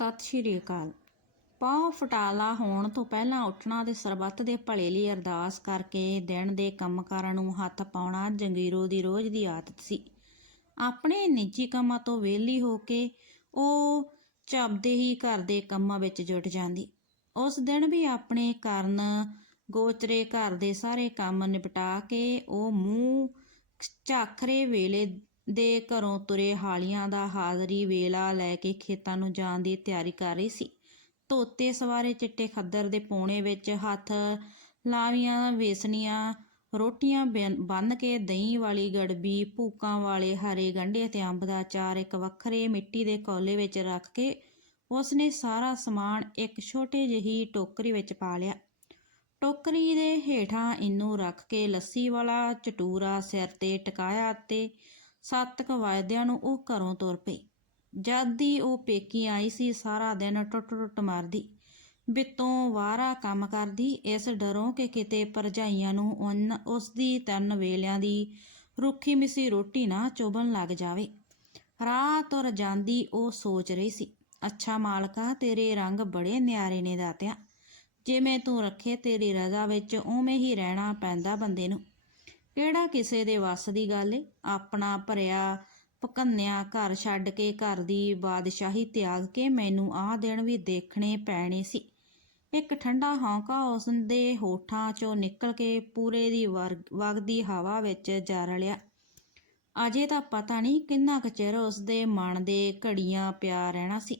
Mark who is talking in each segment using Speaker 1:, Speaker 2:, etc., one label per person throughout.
Speaker 1: ਸਤਿ ਸ਼੍ਰੀ ਅਕਾਲ। ਪਾਉ ਫਟਾਲਾ ਹੋਣ ਤੋਂ ਪਹਿਲਾਂ ਉੱਠਣਾ ਤੇ ਸਰਬੱਤ ਦੇ ਭਲੇ ਲਈ ਅਰਦਾਸ ਕਰਕੇ ਦਿਨ ਦੇ ਕੰਮਕਾਰਾਂ ਨੂੰ ਹੱਥ ਪਾਉਣਾ ਜੰਗੀਰੋ ਦੀ ਰੋਜ਼ ਦੀ ਆਦਤ ਸੀ। ਆਪਣੇ ਨਿੱਜੀ ਕੰਮਾਂ ਤੋਂ ਵਿਹਲੀ ਹੋ ਕੇ ਉਹ ਚੱਬਦੇ ਹੀ ਘਰ ਦੇ ਕੰਮਾਂ ਵਿੱਚ ਜੁਟ ਜਾਂਦੀ। ਉਸ ਦਿਨ ਵੀ ਆਪਣੇ ਕਰਨ ਗੋਚਰੇ ਘਰ ਦੇ ਸਾਰੇ ਕੰਮ ਨਿਪਟਾ ਕੇ ਉਹ ਮੂੰਹ ਝਾਖਰੇ ਵੇਲੇ ਦੇ ਘਰੋਂ ਤੁਰੇ ਹਾਲੀਆਂ ਦਾ ਹਾਜ਼ਰੀ ਵੇਲਾ ਲੈ ਕੇ ਖੇਤਾਂ ਨੂੰ ਜਾਣ ਦੀ ਤਿਆਰੀ ਕਰ ਰਹੀ ਸੀ। ਧੋਤੇ ਸਵਾਰੇ ਚਿੱਟੇ ਖੱਦਰ ਦੇ ਪੋਣੇ ਵਿੱਚ ਹੱਥ ਲਾਵੀਆਂ, ਵੇਸਣੀਆਂ, ਰੋਟੀਆਂ ਬੰਨ ਕੇ ਦਹੀਂ ਵਾਲੀ ਗੜਬੀ, ਭੂਕਾਂ ਵਾਲੇ ਹਰੇ ਗੰਢੇ ਤੇ ਅੰਬ ਦਾ ਚਾਰ ਇੱਕ ਵੱਖਰੇ ਮਿੱਟੀ ਦੇ ਕੌਲੇ ਵਿੱਚ ਰੱਖ ਕੇ ਉਸਨੇ ਸਾਰਾ ਸਮਾਨ ਇੱਕ ਛੋਟੇ ਜਿਹੀ ਟੋਕਰੀ ਵਿੱਚ ਪਾ ਲਿਆ। ਟੋਕਰੀ ਦੇ ਹੇਠਾਂ ਇਹਨੂੰ ਰੱਖ ਕੇ ਲੱਸੀ ਵਾਲਾ ਚਟੂਰਾ ਸਿਰ ਤੇ ਟਿਕਾਇਆ ਤੇ ਸੱਤ ਕੁ ਵਜਦਿਆਂ ਨੂੰ ਉਹ ਘਰੋਂ ਤੁਰ ਪਈ। ਜਦ ਦੀ ਉਹ ਪੇਕੀ ਆਈ ਸੀ, ਸਾਰਾ ਦਿਨ ਟੁੱਟ ਟੁੱਟ ਮਾਰਦੀ। ਬਿੱਤੋਂ ਵਾਰਾ ਕੰਮ ਕਰਦੀ, ਇਸ ਡਰੋਂ ਕਿ ਕਿਤੇ ਪਰਜਾਈਆਂ ਨੂੰ ਉਨ ਉਸ ਦੀ ਤਿੰਨ ਵੇਲਿਆਂ ਦੀ ਰੁੱਖੀ ਮਿਸੀ ਰੋਟੀ ਨਾ ਚੁਬਣ ਲੱਗ ਜਾਵੇ। ਰਾਹ ਤੁਰ ਜਾਂਦੀ ਉਹ ਸੋਚ ਰਹੀ ਸੀ, ਅੱਛਾ ਮਾਲਕਾ, ਤੇਰੇ ਰੰਗ ਬੜੇ ਨਿਆਰੇ ਨੇ ਦਾਤਿਆ। ਜਿਵੇਂ ਤੂੰ ਰੱਖੇ ਤੇਰੀ ਰਜ਼ਾ ਵਿੱਚ, ਉਵੇਂ ਹੀ ਰਹਿਣਾ ਪੈਂਦਾ ਬੰਦੇ ਨੂੰ। ਕਿਹੜਾ ਕਿਸੇ ਦੇ ਵੱਸ ਦੀ ਗੱਲ ਏ? ਆਪਣਾ ਭਰਿਆ ਪਕੰਨਿਆ ਘਰ ਛੱਡ ਕੇ ਘਰ ਦੀ ਬਾਦਸ਼ਾਹੀ ਤਿਆਗ ਕੇ ਮੈਨੂੰ ਆਹ ਦਿਨ ਵੀ ਦੇਖਣੇ ਪੈਣੇ ਸੀ। ਇੱਕ ਠੰਡਾ ਹੌਂਕਾ ਉਸ ਦੇ ਹੋਠਾਂ ਚੋਂ ਨਿਕਲ ਕੇ ਪੂਰੇ ਦੀ ਵਗਦੀ ਹਵਾ ਵਿੱਚ ਜਾ ਰਲਿਆ। ਅਜੇ ਤਾਂ ਪਤਾ ਨਹੀਂ ਕਿੰਨਾ ਕੁ ਚਿਰ ਉਸ ਦੇ ਮਨ ਦੇ ਘੜੀਆਂ ਪਿਆ ਰਹਿਣਾ ਸੀ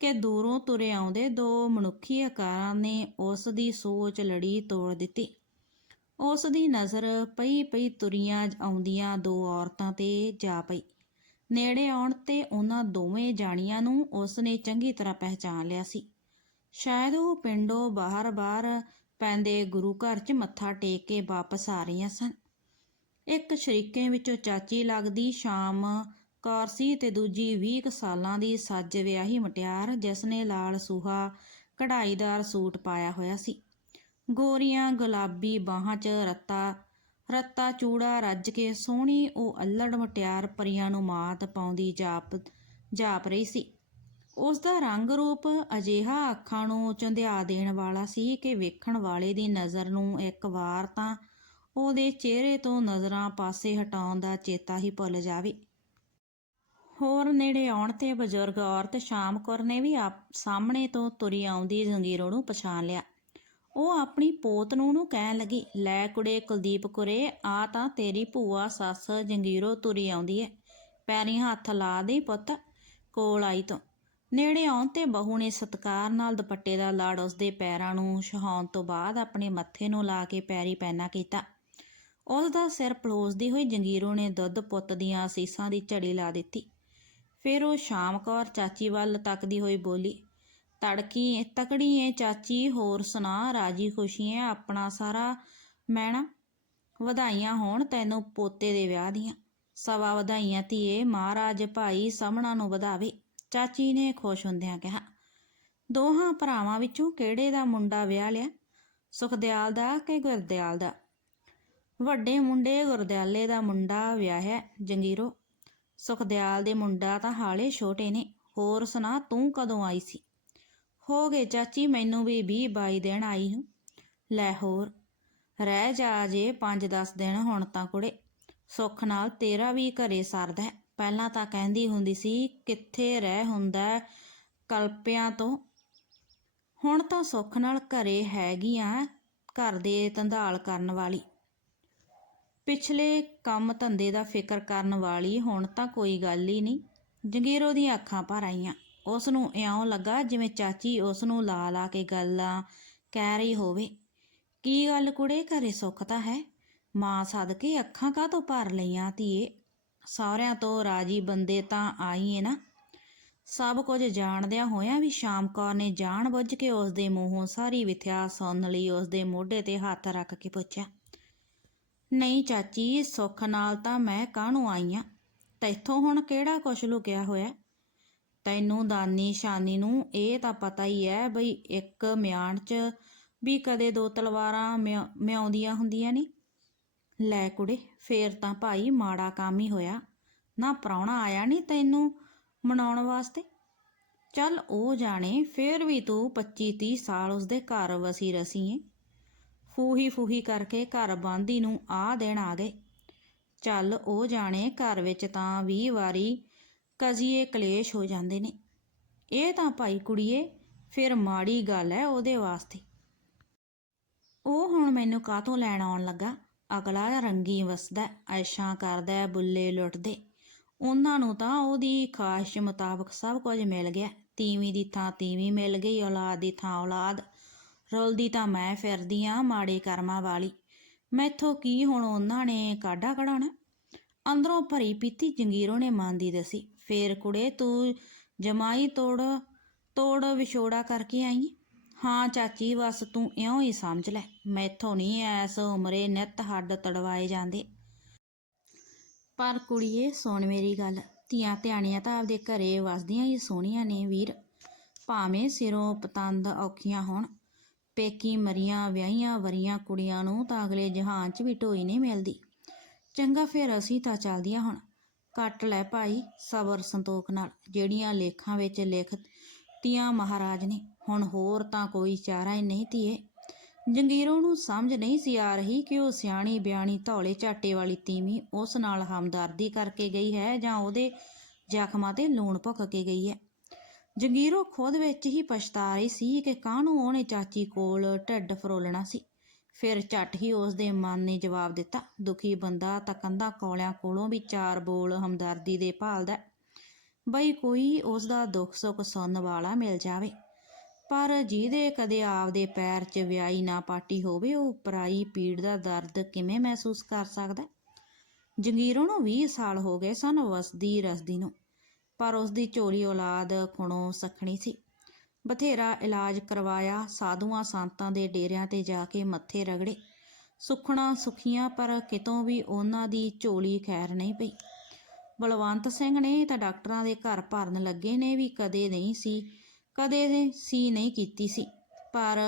Speaker 1: ਕਿ ਦੂਰੋਂ ਤੁਰੇ ਆਉਂਦੇ ਦੋ ਮਨੁੱਖੀ ਆਕਾਰਾਂ ਨੇ ਉਸ ਦੀ ਸੋਚ ਲੜੀ ਤੋੜ ਦਿੱਤੀ। ਉਸ ਦੀ ਨਜ਼ਰ ਪਈ ਪਈ ਤੁਰੀਆਂ ਆਉਂਦੀਆਂ ਦੋ ਔਰਤਾਂ ਤੇ ਜਾ ਪਈ। ਨੇੜੇ ਆਉਣ ਤੇ ਉਹਨਾਂ ਦੋਵੇਂ ਜਾਣੀਆਂ ਨੂੰ ਉਸ ਨੇ ਚੰਗੀ ਤਰ੍ਹਾਂ ਪਹਿਚਾਨ ਲਿਆ ਸੀ। ਸ਼ਾਇਦ ਉਹ ਪਿੰਡੋਂ ਬਾਹਰ-ਬਾਹਰ ਪੈਂਦੇ ਗੁਰੂ ਘਰ 'ਚ ਮੱਥਾ ਟੇਕ ਕੇ ਵਾਪਸ ਆ ਰਹੀਆਂ ਸਨ। ਇੱਕ ਸ਼ਰੀਕੇ ਵਿੱਚੋਂ ਚਾਚੀ ਲੱਗਦੀ ਸ਼ਾਮ ਕੌਰ ਸੀ ਤੇ ਦੂਜੀ 20 ਸਾਲਾਂ ਦੀ ਸੱਜ ਵਿਆਹੀ ਮਟਿਆਰ, ਜਿਸ ਨੇ ਲਾਲ ਸੂਹਾ, ਕਢਾਈਦਾਰ ਸੂਟ ਪਾਇਆ ਹੋਇਆ ਸੀ। ਗੋਰੀਆਂ ਗੁਲਾਬੀ ਬਾਹਾਂ 'ਚ ਰੱਤਾ ਰੱਤਾ ਚੂੜਾ ਰੱਜ ਕੇ ਸੋਹਣੀ ਉਹ ਅੱਲੜ ਮਟਿਆਰ ਪਰੀਆਂ ਨੂੰ ਮਾਤ ਪਾਉਂਦੀ ਜਾਪ ਜਾਪ ਰਹੀ ਸੀ। ਉਸ ਦਾ ਰੰਗ ਰੂਪ ਅਜਿਹਾ ਅੱਖਾਂ ਨੂੰ ਚੰਧਿਆ ਦੇਣ ਵਾਲਾ ਸੀ ਕਿ ਵੇਖਣ ਵਾਲੇ ਦੀ ਨਜ਼ਰ ਨੂੰ ਇੱਕ ਵਾਰ ਤਾਂ ਉਹਦੇ ਚਿਹਰੇ ਤੋਂ ਨਜ਼ਰਾਂ ਪਾਸੇ ਹਟਾਉਣ ਦਾ ਚੇਤਾ ਹੀ ਭੁੱਲ ਜਾਵੇ। ਹੋਰ ਨੇੜੇ ਆਉਣ ਤੇ ਬਜ਼ੁਰਗ ਔਰਤ ਸ਼ਾਮ ਕੌਰ ਨੇ ਵੀ ਆਪ ਸਾਹਮਣੇ ਤੋਂ ਤੁਰੀ ਆਉਂਦੀ ਜ਼ੰਗੀਰੋ ਨੂੰ ਪਛਾਣ ਲਿਆ। ਉਹ ਆਪਣੀ ਪੋਤ ਨੂੰ ਨੂੰ ਕਹਿਣ ਲੱਗੀ, ਲੈ ਕੁੜੇ ਕੁਲਦੀਪ ਕੁਰੇ, ਆ ਤਾਂ ਤੇਰੀ ਭੂਆ, ਸੱਸ ਜੰਗੀਰੋ ਤੁਰੀ ਆਉਂਦੀ ਐ। ਪੈਰੀ ਹੱਥ ਲਾ ਦੇ ਪੁੱਤ, ਕੋਲ ਆਈ ਤੋਂ। ਨੇੜੇ ਆਉਣ ਤੇ ਬਹੂ ਨੇ ਸਤਕਾਰ ਨਾਲ ਦੁਪੱਟੇ ਦਾ ਲਾੜ ਉਸਦੇ ਪੈਰਾਂ ਨੂੰ ਛਹਾਉਣ ਤੋਂ ਬਾਅਦ ਆਪਣੇ ਮੱਥੇ ਨੂੰ ਲਾ ਕੇ ਪੈਰੀ ਪੈਨਾ ਕੀਤਾ। ਉਸ ਦਾ ਸਿਰ ਪਲੋਸਦੀ ਹੋਈ ਜੰਗੀਰੋ ਨੇ ਦੁੱਧ ਪੁੱਤ ਦੀਆਂ ਅਸੀਸਾਂ ਦੀ ਝੜੀ ਲਾ ਦਿੱਤੀ। ਫਿਰ ਉਹ ਸ਼ਾਮ ਕੌਰ ਚਾਚੀ ਵੱਲ ਤੱਕਦੀ ਹੋਈ ਬੋਲੀ ਤੜਕੀ ਤਕੜੀ ਏ, ਚਾਚੀ, ਹੋਰ ਸੁਣਾ, ਰਾਜੀ ਖੁਸ਼ੀ ਏ, ਆਪਣਾ ਸਾਰਾ ਮਹਿਣਾ ਵਧਾਈਆਂ ਹੋਣ ਤੈਨੂੰ ਪੋਤੇ ਦੇ ਵਿਆਹ ਦੀਆਂ। ਸਵਾ ਵਧਾਈਆਂ ਧੀਏ, ਮਹਾਰਾਜ ਭਾਈ ਸਾਹਮਣਾ ਨੂੰ ਵਧਾਵੇ। ਚਾਚੀ ਨੇ ਖੁਸ਼ ਹੁੰਦਿਆਂ ਕਿਹਾ, ਦੋਹਾਂ ਭਰਾਵਾਂ ਵਿੱਚੋਂ ਕਿਹੜੇ ਦਾ ਮੁੰਡਾ ਵਿਆਹ ਲਿਆ? ਸੁਖਦਿਆਲ ਦਾ ਕਿ ਗੁਰਦਿਆਲ ਦਾ? ਵੱਡੇ ਮੁੰਡੇ ਗੁਰਦਿਆਲੇ ਦਾ ਮੁੰਡਾ ਵਿਆਹਿਆ, ਜੰਗੀਰੋ। ਸੁਖਦਿਆਲ ਦੇ ਮੁੰਡਾ ਤਾਂ ਹਾਲੇ ਛੋਟੇ ਨੇ। ਹੋਰ ਸੁਣਾ, ਤੂੰ ਕਦੋਂ ਆਈ ਸੀ? ਹੋ ਗਏ ਚਾਚੀ, ਮੈਨੂੰ ਵੀ 20 22 ਦਿਨ ਆਈ ਨੂੰ ਲੈ ਹੋਰ, ਰਹਿ ਜਾ ਜੇ 5-10 ਦਿਨ ਹੁਣ ਤਾਂ ਕੁੜੇ। ਸੁੱਖ ਨਾਲ ਤੇਰਾ ਵੀ ਘਰੇ ਸਰਦਾ ਪਹਿਲਾਂ ਤਾਂ ਕਹਿੰਦੀ ਹੁੰਦੀ ਸੀ, ਕਿੱਥੇ ਰਹਿ ਹੁੰਦਾ ਕਲਪਿਆਂ ਤੋਂ। ਹੁਣ ਤਾਂ ਸੁੱਖ ਨਾਲ ਘਰੇ ਹੈਗੀਆਂ ਘਰ ਦੇ ਧੰਦਾਲ ਕਰਨ ਵਾਲੀ। ਪਿਛਲੇ ਕੰਮ ਧੰਦੇ ਦਾ ਫਿਕਰ ਕਰਨ ਵਾਲੀ, ਹੁਣ ਤਾਂ ਕੋਈ ਗੱਲ ਹੀ ਨਹੀਂ। ਜੰਗੀਰੋ ਦੀਆਂ ਅੱਖਾਂ ਭਰ ਆਈਆਂ। ਉਸ ਨੂੰ ਇਉਂ ਲੱਗਾ ਜਿਵੇਂ ਚਾਚੀ ਉਸ ਨੂੰ ਲਾ ਲਾ ਕੇ ਗੱਲਾਂ ਕਹਿ ਰਹੀ ਹੋਵੇ। ਕੀ ਗੱਲ ਕੁੜੇ, ਘਰੇ ਸੁੱਖ ਤਾਂ ਹੈ? ਮਾਂ ਸਦਕੇ ਅੱਖਾਂ ਕਾਹ ਤੋਂ ਭਰ ਲਈਆਂ ਧੀਏ? ਸਹੁਰਿਆਂ ਤੋਂ ਰਾਜੀ ਬੰਦੇ ਤਾਂ ਆਈਏ ਨਾ। ਸਭ ਕੁਝ ਜਾਣਦਿਆਂ ਹੋਇਆਂ ਵੀ ਸ਼ਾਮ ਕੌਰ ਨੇ ਜਾਣ ਬੁੱਝ ਕੇ ਉਸ ਦੇ ਮੂੰਹੋਂ ਸਾਰੀ ਵਿਥਿਆ ਸੁਣ ਲਈ ਉਸ ਦੇ ਮੋਢੇ ਤੇ ਹੱਥ ਰੱਖ ਕੇ ਪੁੱਛਿਆ, ਨਹੀਂ ਚਾਚੀ, ਸੁੱਖ ਨਾਲ ਤਾਂ ਮੈਂ ਕਾਹਨੂੰ ਆਈ ਆ? ਤੈਥੋਂ ਹੁਣ ਕਿਹੜਾ ਕੁਛ ਲੁਕਿਆ ਹੋਇਆ? ਤੈਨੂੰ ਦਾਨੀ ਸ਼ਾਨੀ ਨੂੰ ਇਹ ਤਾਂ ਪਤਾ ਹੀ ਹੈ ਬਈ ਇੱਕ ਮਿਆਣ 'ਚ ਵੀ ਕਦੇ ਦੋ ਤਲਵਾਰਾਂ ਮਿਆਉਂਦੀਆਂ ਹੁੰਦੀਆਂ ਨਹੀਂ ਲੈ ਕੁੜੇ, ਫੇਰ ਤਾਂ ਭਾਈ ਮਾੜਾ ਕੰਮ ਹੀ ਹੋਇਆ। ਨਾ ਪ੍ਰਾਹੁਣਾ ਆਇਆ ਨਹੀਂ ਤੈਨੂੰ ਮਨਾਉਣ ਵਾਸਤੇ? ਚੱਲ ਉਹ ਜਾਣੇ, ਫੇਰ ਵੀ ਤੂੰ 25 30 ਸਾਲ ਉਸਦੇ ਘਰ ਵਸੀ ਰਸੀ ਏ। ਫੂਹੀ ਫੂਹੀ ਕਰਕੇ ਘਰ ਬਾਂਦੀ ਨੂੰ ਆ ਦੇਣ ਆ ਗਏ। ਚੱਲ ਉਹ ਜਾਣੇ ਘਰ ਵਿੱਚ ਤਾਂ 20 ਵਾਰੀ ਕਜੀਏ ਕਲੇਸ਼ ਹੋ ਜਾਂਦੇ ਨੇ। ਇਹ ਤਾਂ ਭਾਈ ਕੁੜੀਏ, ਫਿਰ ਮਾੜੀ ਗੱਲ ਹੈ ਉਹਦੇ ਵਾਸਤੇ। ਉਹ ਹੁਣ ਮੈਨੂੰ ਕਾਹਤੋਂ ਲੈਣ ਆਉਣ ਲੱਗਾ? ਅਗਲਾ ਰੰਗੀ ਵਸਦਾ, ਐਸ਼ਾਂ ਕਰਦਾ, ਬੁੱਲੇ ਲੁੱਟਦੇ। ਉਹਨਾਂ ਨੂੰ ਤਾਂ ਉਹਦੀ ਖਾਹਿਸ਼ ਮੁਤਾਬਕ ਸਭ ਕੁਝ ਮਿਲ ਗਿਆ। ਤੀਵੀਂ ਦੀ ਥਾਂ ਤੀਵੀਂ ਮਿਲ ਗਈ, ਔਲਾਦ ਦੀ ਥਾਂ ਔਲਾਦ। ਰੁਲਦੀ ਤਾਂ ਮੈਂ ਫਿਰਦੀ ਆ ਮਾੜੇ ਕਰਮਾਂ ਵਾਲੀ। ਮੈਥੋਂ ਕੀ ਹੁਣ ਉਹਨਾਂ ਨੇ ਕਾਢਾ ਕਢਾਉਣਾ? ਅੰਦਰੋਂ ਭਰੀ ਪੀਤੀ ਜੰਗੀਰੋਂ ਨੇ ਮੰਨਦੀ ਦਸੀ, ਫੇਰ ਕੁੜੇ, ਤੂੰ ਜਮਾਈ ਤੋੜ ਤੋੜ ਵਿਛੋੜਾ ਕਰਕੇ ਆਈ? ਹਾਂ ਚਾਚੀ, ਬਸ ਤੂੰ ਇਉਂ ਹੀ ਸਮਝ ਲੈ, ਮੈਥੋਂ ਨਹੀਂ ਐਸ ਉਮਰੇ ਨਿੱਤ ਹੱਡ ਤੜਵਾਏ ਜਾਂਦੇ। ਪਰ ਕੁੜੀਏ, ਸੁਣ ਮੇਰੀ ਗੱਲ, ਧੀਆਂ ਧਿਆਣੀਆਂ ਤਾਂ ਆਪਦੇ ਘਰੇ ਵਸਦੀਆਂ ਹੀ ਸੋਹਣੀਆਂ ਨੇ ਵੀਰ। ਭਾਵੇਂ ਸਿਰੋਂ ਪਤੰਦ ਔਖੀਆਂ ਹੋਣ, ਪੇਕੀ ਮਰੀਆਂ, ਵਿਆਹੀਆਂ ਵਰੀਆਂ ਕੁੜੀਆਂ ਨੂੰ ਤਾਂ ਅਗਲੇ ਜਹਾਨ 'ਚ ਵੀ ਢੋਈ ਨਹੀਂ ਮਿਲਦੀ। ਚੰਗਾ ਫਿਰ ਅਸੀਂ ਤਾਂ ਚੱਲਦੀਆਂ ਹੁਣ। ਕੱਟ ਲੈ ਭਾਈ ਸਬਰ ਸੰਤੋਖ ਨਾਲ, ਜਿਹੜੀਆਂ ਲੇਖਾਂ ਵਿੱਚ ਲਿਖਤੀਆਂ ਮਹਾਰਾਜ ਨੇ, ਹੁਣ ਹੋਰ ਤਾਂ ਕੋਈ ਚਾਰਾ ਹੀ ਨਹੀਂ ਧੀਏ। ਜੰਗੀਰੋ ਨੂੰ ਸਮਝ ਨਹੀਂ ਸੀ ਆ ਰਹੀ ਕਿ ਉਹ ਸਿਆਣੀ ਬਿਆਣੀ ਧੌਲੇ ਝਾਟੇ ਵਾਲੀ ਤੀਵੀਂ ਉਸ ਨਾਲ ਹਮਦਰਦੀ ਕਰਕੇ ਗਈ ਹੈ ਜਾਂ ਉਹਦੇ ਜ਼ਖਮਾਂ ਤੇ ਲੂਣ ਭੁੱਕ ਕੇ ਗਈ ਹੈ। ਜੰਗੀਰੋ ਖੁਦ ਵਿੱਚ ਹੀ ਪਛਤਾ ਰਹੀ ਸੀ ਕਿ ਕਾਹਨੂੰ ਉਹਨੇ ਚਾਚੀ ਕੋਲ ਢਿੱਡ ਫਰੋਲਣਾ ਸੀ। ਫਿਰ ਝੱਟ ਹੀ ਉਸ ਦੇ ਮਨ ਨੇ ਜਵਾਬ ਦਿੱਤਾ, ਦੁਖੀ ਬੰਦਾ ਤਾਂ ਕੰਧਾਂ ਕੌਲਿਆਂ ਕੋਲੋਂ ਵੀ ਚਾਰ ਬੋਲ ਹਮਦਰਦੀ ਦੇ ਭਾਲਦਾ ਬਈ ਕੋਈ ਉਸ ਦਾ ਦੁੱਖ ਸੁੱਖ ਸੁਣਨ ਵਾਲਾ ਮਿਲ ਜਾਵੇ। ਪਰ ਜਿਹਦੇ ਕਦੇ ਆਪਦੇ ਪੈਰ 'ਚ ਵਿਆਈ ਨਾ ਪਾਟੀ ਹੋਵੇ, ਉਹ ਪਰਾਈ ਪੀੜ ਦਾ ਦਰਦ ਕਿਵੇਂ ਮਹਿਸੂਸ ਕਰ ਸਕਦਾ ਜੰਗੀਰੋਂ ਨੂੰ 20 ਸਾਲ ਹੋ ਗਏ ਸਨ ਵਸਦੀ ਰਸਦੀ ਨੂੰ, ਪਰ ਉਸ ਦੀ ਚੋਰੀ ਔਲਾਦ ਖੁਣੋਂ ਸਖਣੀ ਸੀ। ਬਥੇਰਾ ਇਲਾਜ ਕਰਵਾਇਆ, ਸਾਧੂਆਂ ਸੰਤਾਂ ਦੇ ਡੇਰਿਆਂ ਤੇ ਜਾ ਕੇ ਮੱਥੇ ਰਗੜੇ। ਸੁਖਣਾ ਸੁਖੀਆਂ, ਪਰ ਕਿਤੋਂ ਵੀ ਉਹਨਾਂ ਦੀ ਝੋਲੀ ਖੈਰ ਨਹੀਂ ਪਈ। ਬਲਵੰਤ ਸਿੰਘ ਨੇ ਤਾਂ ਡਾਕਟਰਾਂ ਦੇ ਘਰ ਭਰਨ ਲੱਗੇ ਨੇ ਵੀ ਕਦੇ ਨਹੀਂ ਸੀ, ਕਦੇ ਸੀ ਨਹੀਂ ਕੀਤੀ ਸੀ। ਪਰ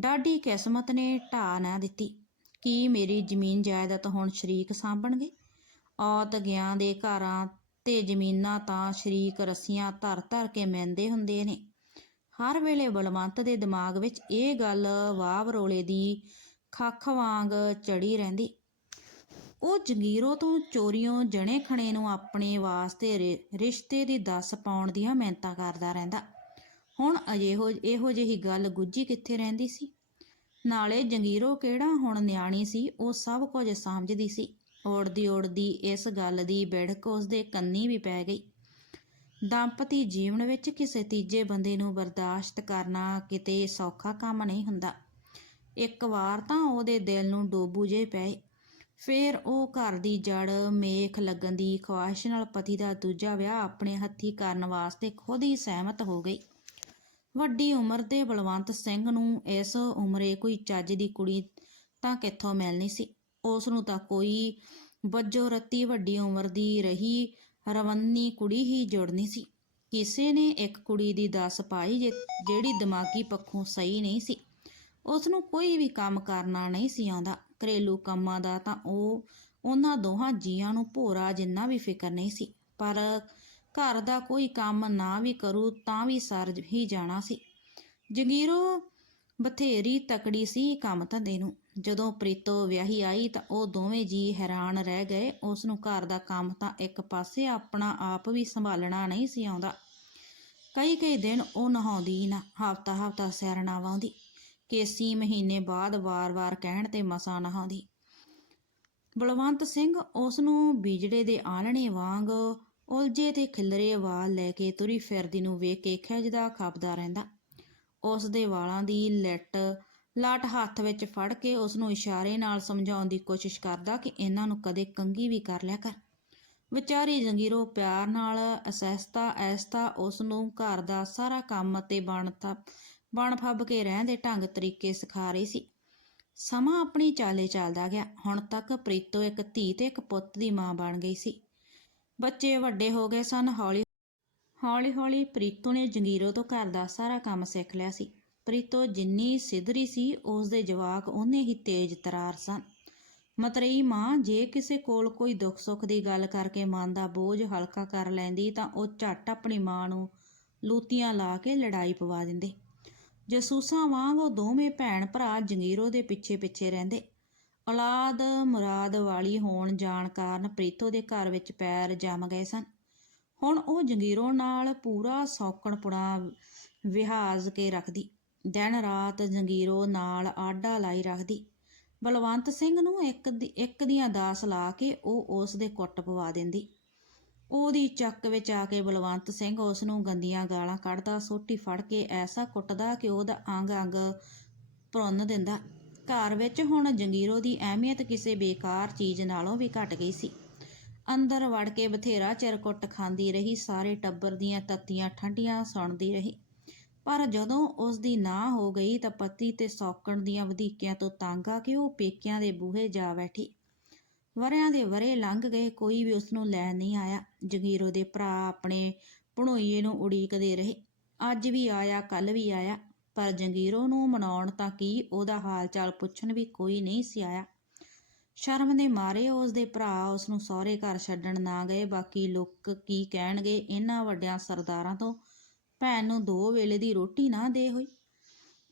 Speaker 1: ਡਾਢੀ ਕਿਸਮਤ ਨੇ ਢਾ ਨਾ ਦਿੱਤੀ। ਕੀ ਮੇਰੀ ਜ਼ਮੀਨ ਜਾਇਦਾਦ ਹੁਣ ਸ਼ਰੀਕ ਸਾਂਭਣਗੇ? ਔਤ ਗਿਆ ਦੇ ਘਰਾਂ ਤੇ ਜ਼ਮੀਨਾਂ ਤਾਂ ਸ਼ਰੀਕ ਰੱਸੀਆਂ ਧਰ ਧਰ ਕੇ ਮਹਿੰਦੇ ਹੁੰਦੇ ਨੇ। ਹਰ ਵੇਲੇ ਬਲਵੰਤ ਦੇ ਦਿਮਾਗ ਵਿੱਚ ਇਹ ਗੱਲ ਵਾਵ ਰੋਲੇ ਦੀ ਖੱਖ ਵਾਂਗ ਚੜੀ ਰਹਿੰਦੀ। ਉਹ ਜੰਗੀਰੋ ਤੋਂ ਚੋਰੀਓਂ ਜਣੇ ਖਣੇ ਨੂੰ ਆਪਣੇ ਵਾਸਤੇ ਰਿ- ਰਿਸ਼ਤੇ ਦੀ ਦੱਸ ਪਾਉਣ ਦੀਆਂ ਮਿਹਨਤਾਂ ਕਰਦਾ ਰਹਿੰਦਾ। ਹੁਣ ਅਜਿਹੋ, ਇਹੋ ਜਿਹੀ ਗੱਲ ਗੁੱਜੀ ਕਿੱਥੇ ਰਹਿੰਦੀ ਸੀ? ਨਾਲੇ ਜੰਗੀਰੋ ਕਿਹੜਾ ਹੁਣ ਨਿਆਣੀ ਸੀ, ਉਹ ਸਭ ਕੁਝ ਸਮਝਦੀ ਸੀ। ਓੜਦੀ ਓੜਦੀ ਇਸ ਗੱਲ ਦੀ ਬਿੜਕ ਉਸਦੇ ਕੰਨੀ ਵੀ ਪੈ ਗਈ। ਦੰਪਤੀ ਜੀਵਨ ਵਿੱਚ ਕਿਸੇ ਤੀਜੇ ਬੰਦੇ ਨੂੰ ਬਰਦਾਸ਼ਤ ਕਰਨਾ ਕਿਤੇ ਸੌਖਾ ਕੰਮ ਨਹੀਂ ਹੁੰਦਾ। ਇੱਕ ਵਾਰ ਤਾਂ ਉਹਦੇ ਦਿਲ ਨੂੰ ਡੋਬੂ ਜੇ ਪਏ। ਫਿਰ ਉਹ ਘਰ ਦੀ ਜੜ ਮੇਖ ਲੱਗਣ ਦੀ ਖੁਆਇਸ਼ ਨਾਲ ਪਤੀ ਦਾ ਦੂਜਾ ਵਿਆਹ ਆਪਣੇ ਹੱਥੀ ਕਰਨ ਵਾਸਤੇ ਖੁਦ ਹੀ ਸਹਿਮਤ ਹੋ ਗਈ। ਵੱਡੀ ਉਮਰ ਦੇ ਬਲਵੰਤ ਸਿੰਘ ਨੂੰ ਇਸ ਉਮਰੇ ਕੋਈ ਚੱਜ ਦੀ ਕੁੜੀ ਤਾਂ ਕਿੱਥੋਂ ਮਿਲਣੀ ਸੀ? ਉਸ ਨੂੰ ਤਾਂ ਕੋਈ ਵੱਜੋ ਰੱਤੀ ਵੱਡੀ ਉਮਰ ਦੀ ਰਹੀ ਰਵੰਨੀ ਕੁੜੀ ਹੀ ਜੁੜਨੀ ਸੀ। ਕਿਸੇ ਨੇ ਇੱਕ ਕੁੜੀ ਦੀ ਦੱਸ ਪਾਈ ਜੇ- ਜਿਹੜੀ ਦਿਮਾਗੀ ਪੱਖੋਂ ਸਹੀ ਨਹੀਂ ਸੀ। ਉਸ ਨੂੰ ਕੋਈ ਵੀ ਕੰਮ ਕਰਨਾ ਨਹੀਂ ਸੀ ਆਉਂਦਾ। ਘਰੇਲੂ ਕੰਮਾਂ ਦਾ ਤਾਂ ਉਹ, ਉਹਨਾਂ ਦੋਹਾਂ ਜੀਆਂ ਨੂੰ ਭੋਰਾ ਜਿੰਨਾ ਵੀ ਫਿਕਰ ਨਹੀਂ ਸੀ। ਪਰ ਘਰ ਦਾ ਕੋਈ ਕੰਮ ਨਾ ਵੀ ਕਰੂ ਤਾਂ ਵੀ ਸਰ ਹੀ ਜਾਣਾ ਸੀ। ਜਗੀਰੋ ਬਥੇਰੀ ਤਕੜੀ ਸੀ ਕੰਮ ਧੰਦੇ ਨੂੰ। ਜਦੋਂ ਪ੍ਰੀਤੋ ਵਿਆਹੀ ਆਈ ਤਾਂ ਉਹ ਦੋਵੇਂ ਜੀ ਹੈਰਾਨ ਰਹਿ ਗਏ। ਉਸ ਨੂੰ ਘਰ ਦਾ ਕੰਮ ਤਾਂ ਇੱਕ ਪਾਸੇ ਆਪਣਾ ਆਪ ਵੀ ਸੰਭਾਲਣਾ ਨਹੀਂ ਸੀ ਆਉਂਦਾ। ਕਈ ਕਈ ਦਿਨ ਉਹ ਨਹਾਉਂਦੀ ਨਾ, ਹਫਤਾ ਹਫਤਾ ਸੈਰ ਨਾ ਵਾਉਂਦੀ, ਕੇਸੀ ਮਹੀਨੇ ਬਾਅਦ ਵਾਰ-ਵਾਰ ਕਹਿਣ ਤੇ ਮਸਾ ਨਹਾਉਂਦੀ। ਬਲਵੰਤ ਸਿੰਘ ਉਸ ਨੂੰ ਬਿਜੜੇ ਦੇ ਆਲਣੇ ਵਾਂਗ ਉਲਝੇ ਤੇ ਖਿਲਰੇ ਵਾਲ ਲੈ ਕੇ ਤੁਰੀ ਫਿਰਦੀ ਨੂੰ ਵੇਖ ਕੇ ਖਿਜਦਾ ਖਪਦਾ ਰਹਿੰਦਾ। ਉਸ ਦੇ ਵਾਲਾਂ ਦੀ ਲੱਟ ਲਾਟ ਹੱਥ ਵਿੱਚ ਫੜ ਕੇ ਉਸ ਨੂੰ ਇਸ਼ਾਰੇ ਨਾਲ ਸਮਝਾਉਣ ਦੀ ਕੋਸ਼ਿਸ਼ ਕਰਦਾ ਕਿ ਇਹਨਾਂ ਨੂੰ ਕਦੇ ਕੰਗੀ ਵੀ ਕਰ ਲਿਆ ਕਰ। ਵਿਚਾਰੀ ਜੰਗੀਰੋ ਪਿਆਰ ਨਾਲ ਅਸਹਿਸਤਾ, ਐਸਤਾ ਉਸ ਨੂੰ ਘਰ ਦਾ ਸਾਰਾ ਕੰਮ ਅਤੇ ਬਣਤਾ ਬਣ ਫੱਬ ਕੇ ਰਹਿਣ ਦੇ ਢੰਗ ਤਰੀਕੇ ਸਿਖਾ ਰਹੀ ਸੀ। ਸਮਾਂ ਆਪਣੀ ਚਾਲੇ ਚੱਲਦਾ ਗਿਆ। ਹੁਣ ਤੱਕ ਪ੍ਰੀਤੋ ਇੱਕ ਧੀ ਤੇ ਇੱਕ ਪੁੱਤ ਦੀ ਮਾਂ ਬਣ ਗਈ ਸੀ। ਬੱਚੇ ਵੱਡੇ ਹੋ ਗਏ ਸਨ। ਹੌਲੀ ਹੌਲੀ ਹੌਲੀ ਪ੍ਰੀਤੋ ਨੇ ਜੰਗੀਰੋ ਤੋਂ ਘਰ ਦਾ ਸਾਰਾ ਕੰਮ ਸਿੱਖ ਲਿਆ ਸੀ। ਪ੍ਰੀਤੋ ਜਿੰਨੀ ਸਿਧਰੀ ਸੀ ਉਸ ਦੇ ਜਵਾਕ ਉਹਨੇ ਹੀ ਤੇਜ਼ ਤਰਾਰ ਸਨ। ਮਤਰੇਈ ਮਾਂ, ਜੇ ਕਿਸੇ ਕੋਲ ਕੋਈ ਦੁੱਖ ਸੁੱਖ ਦੀ ਗੱਲ ਕਰਕੇ ਮਨ ਦਾ ਬੋਝ ਹਲਕਾ ਕਰ ਲੈਂਦੀ, ਤਾਂ ਉਹ ਝੱਟ ਆਪਣੀ ਮਾਂ ਨੂੰ ਲੂਤੀਆਂ ਲਾ ਕੇ ਲੜਾਈ ਪਵਾ ਦਿੰਦੇ। ਜਸੂਸਾਂ ਵਾਂਗ ਉਹ ਦੋਵੇਂ ਭੈਣ ਭਰਾ ਜੰਗੀਰੋ ਦੇ ਪਿੱਛੇ ਪਿੱਛੇ ਰਹਿੰਦੇ। ਔਲਾਦ ਮੁਰਾਦ ਵਾਲੀ ਹੋਣ ਜਾਣ ਕਾਰਨ ਪ੍ਰੀਤੋ ਦੇ ਘਰ ਵਿੱਚ ਪੈਰ ਜੰਮ ਗਏ ਸਨ। ਹੁਣ ਉਹ ਜੰਗੀਰੋ ਨਾਲ ਪੂਰਾ ਸੌਕਣਪੁਣਾ ਵਿਹਾਜ਼ ਕੇ ਰੱਖਦੀ। ਦਿਨ ਰਾਤ ਜੰਗੀਰੋ ਨਾਲ ਆਡਾ ਲਾਈ ਰੱਖਦੀ। ਬਲਵੰਤ ਸਿੰਘ ਨੂੰ ਇੱਕ ਦੀ, ਇੱਕ ਦੀਆਂ ਦਾਸ ਲਾ ਕੇ ਉਹ ਉਸ ਦੇ ਕੁੱਟ ਪਵਾ ਦਿੰਦੀ। ਉਹਦੀ ਚੱਕ ਵਿੱਚ ਆ ਕੇ ਬਲਵੰਤ ਸਿੰਘ ਉਸ ਨੂੰ ਗੰਦੀਆਂ ਗਾਲਾਂ ਕੱਢਦਾ, ਸੋਟੀ ਫੜ ਕੇ ਐਸਾ ਕੁੱਟਦਾ ਕਿ ਉਹਦਾ ਅੰਗ ਅੰਗ ਭੁੰਨ ਦਿੰਦਾ। ਘਰ ਵਿੱਚ ਹੁਣ ਜੰਗੀਰੋ ਦੀ ਅਹਿਮੀਅਤ ਕਿਸੇ ਬੇਕਾਰ ਚੀਜ਼ ਨਾਲੋਂ ਵੀ ਘਟ ਗਈ ਸੀ। ਅੰਦਰ ਵੜ ਕੇ ਬਥੇਰਾ ਚਿਰ ਕੁੱਟ ਖਾਂਦੀ ਰਹੀ, ਸਾਰੇ ਟੱਬਰ ਦੀਆਂ ਤੱਤੀਆਂ, ਠੰਡੀਆਂ ਸੁਣਦੀ ਰਹੀ। ਪਰ ਜਦੋਂ ਉਸ ਦੀ ਨਾ ਹੋ ਗਈ ਤਾਂ ਪਤੀ ਤੇ ਸੌਕਣ ਦੀਆਂ ਵਧੀਕਿਆਂ ਤੋਂ ਤੰਗ ਆ ਕੇ ਉਹ ਪੇਕਿਆਂ ਦੇ ਬੂਹੇ ਜਾ ਬੈਠੀ। ਵਰਿਆਂ ਦੇ ਵਰੇ ਲੰਘ ਗਏ, ਕੋਈ ਵੀ ਉਸ ਨੂੰ ਲੈਣ ਨਹੀਂ ਆਇਆ। ਜਗੀਰੋ ਦੇ ਭਰਾ ਆਪਣੇ ਭਣੋਈਏ ਨੂੰ ਉਡੀਕਦੇ ਰਹੇ। ਅੱਜ ਵੀ ਆਇਆ ਕੱਲ ਵੀ ਆਇਆ, ਪਰ ਜੰਗੀਰੋ ਨੂੰ ਮਨਾਉਣ ਤਾਂ ਕੀ ਉਹਦਾ ਹਾਲ ਚਾਲ ਪੁੱਛਣ ਵੀ ਕੋਈ ਨਹੀਂ ਸੀ ਆਇਆ। ਸ਼ਰਮ ਦੇ ਮਾਰੇ ਉਸ ਦੇ ਭਰਾ ਉਸ ਨੂੰ ਸਹੁਰੇ ਘਰ ਛੱਡਣ ਨਾ ਗਏ, ਬਾਕੀ ਲੋਕ ਕੀ ਕਹਿਣਗੇ ਇਹਨਾਂ ਵੱਡਿਆਂ ਸਰਦਾਰਾਂ ਤੋਂ? ਭੈਣ ਨੂੰ ਦੋ ਵੇਲੇ ਦੀ ਰੋਟੀ ਨਾ ਦੇ ਹੋਈ।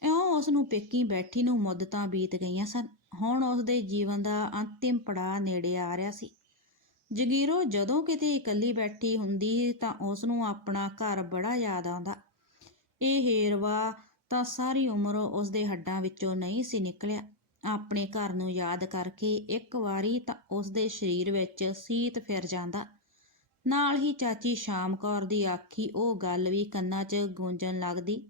Speaker 1: ਇਉਂ ਉਸ ਨੂੰ ਪੇਕੀ ਬੈਠੀ ਨੂੰ ਮੁੱਦਤਾਂ ਬੀਤ ਗਈਆਂ ਸਨ। ਹੁਣ ਉਸ ਦੇ ਜੀਵਨ ਦਾ ਅੰਤਿਮ ਪੜਾਅ ਨੇੜੇ ਆ ਰਿਹਾ ਸੀ। ਜਗੀਰੋ ਜਦੋਂ ਕਿਤੇ ਇਕੱਲੀ ਬੈਠੀ ਹੁੰਦੀ ਤਾਂ ਉਸ ਨੂੰ ਆਪਣਾ ਘਰ ਬੜਾ ਯਾਦ ਆਉਂਦਾ। ਇਹ ਹੇਰਵਾ ਤਾਂ ਸਾਰੀ ਉਮਰ ਉਸ ਦੇ ਹੱਡਾਂ ਵਿੱਚੋਂ ਨਹੀਂ ਸੀ ਨਿਕਲਿਆ। ਆਪਣੇ ਘਰ ਨੂੰ ਯਾਦ ਕਰਕੇ ਇੱਕ ਵਾਰੀ ਤਾਂ ਉਸ ਦੇ ਸਰੀਰ ਵਿੱਚ ਸੀਤ ਫਿਰ ਜਾਂਦਾ। ਨਾਲ ਹੀ ਚਾਚੀ ਸ਼ਾਮ ਕੌਰ ਦੀ ਆਖੀ ਉਹ ਗੱਲ ਵੀ ਕੰਨਾਂ 'ਚ ਗੂੰਜਣ ਲੱਗਦੀ।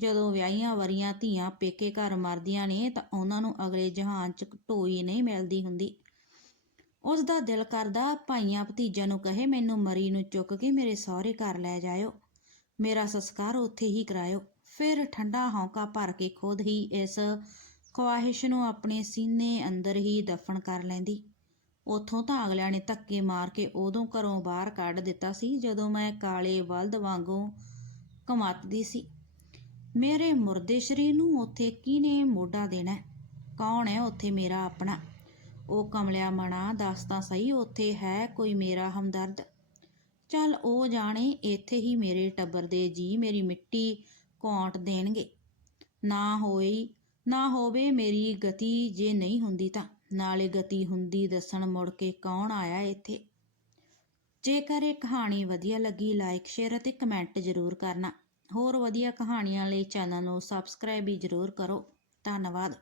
Speaker 1: ਜਦੋਂ ਵਿਆਹੀਆਂ ਵਰੀਆਂ ਧੀਆਂ ਪੇਕੇ ਘਰ ਮਰਦੀਆਂ ਨੇ ਤਾਂ ਉਹਨਾਂ ਨੂੰ ਅਗਲੇ ਜਹਾਨ 'ਚ ਢੋਈ ਨਹੀਂ ਮਿਲਦੀ ਹੁੰਦੀ। ਉਸ ਦਾ ਦਿਲ ਕਰਦਾ, ਭਾਈਆਂ ਭਤੀਜਿਆਂ ਨੂੰ ਕਹੇ ਮੈਨੂੰ ਮਰੀ ਨੂੰ ਚੁੱਕ ਕੇ ਮੇਰੇ ਸਹੁਰੇ ਘਰ ਲੈ ਜਾਇਓ। ਮੇਰਾ ਸੰਸਕਾਰ ਉੱਥੇ ਹੀ ਕਰਾਇਓ। ਫਿਰ ਠੰਡਾ ਹੌਂਕਾ ਭਰ ਕੇ ਖੁਦ ਹੀ ਇਸ ਖਵਾਹਿਸ਼ ਨੂੰ ਆਪਣੇ ਸੀਨੇ ਅੰਦਰ ਹੀ ਦਫਨ ਕਰ ਲੈਂਦੀ। ਉੱਥੋਂ ਤਾਂ ਅਗਲਿਆਂ ਨੇ ਧੱਕੇ ਮਾਰ ਕੇ ਉਦੋਂ ਘਰੋਂ ਬਾਹਰ ਕੱਢ ਦਿੱਤਾ ਸੀ ਜਦੋਂ ਮੈਂ ਕਾਲੇ ਬਲਦ ਵਾਂਗੂ ਕਮਾਤਦੀ ਸੀ। ਮੇਰੇ ਮੁਰਦੇ ਸਰੀਰ ਨੂੰ ਉੱਥੇ ਕਿਹਨੇ ਮੋਢਾ ਦੇਣਾ? ਕੌਣ ਹੈ ਉੱਥੇ ਮੇਰਾ ਆਪਣਾ? ਉਹ ਕਮਲਿਆ ਮਣਾ, ਦੱਸ ਤਾਂ ਸਹੀ ਉੱਥੇ ਹੈ ਕੋਈ ਮੇਰਾ ਹਮਦਰਦ? ਚੱਲ ਉਹ ਜਾਣੇ ਇੱਥੇ ਹੀ ਮੇਰੇ ਟੱਬਰ ਦੇ ਜੀ ਮੇਰੀ ਮਿੱਟੀ ਕੌਂਟ ਦੇਣਗੇ। ਨਾ ਹੋਈ, ਨਾ ਹੋਵੇ ਮੇਰੀ ਗਤੀ ਜੇ ਨਹੀਂ ਹੁੰਦੀ ਤਾਂ। ਨਾਲੇ ਗਤੀ ਹੁੰਦੀ ਦੱਸਣ ਮੁੜ ਕੇ ਕੌਣ ਆਇਆ ਇੱਥੇ? ਜੇਕਰ ਇਹ ਕਹਾਣੀ ਵਧੀਆ ਲੱਗੀ ਲਾਈਕ ਸ਼ੇਅਰ ਅਤੇ ਕਮੈਂਟ ਜ਼ਰੂਰ ਕਰਨਾ। ਹੋਰ ਵਧੀਆ ਕਹਾਣੀਆਂ ਲਈ ਚੈਨਲ ਨੂੰ ਸਬਸਕ੍ਰਾਈਬ ਵੀ ਜ਼ਰੂਰ ਕਰੋ। ਧੰਨਵਾਦ।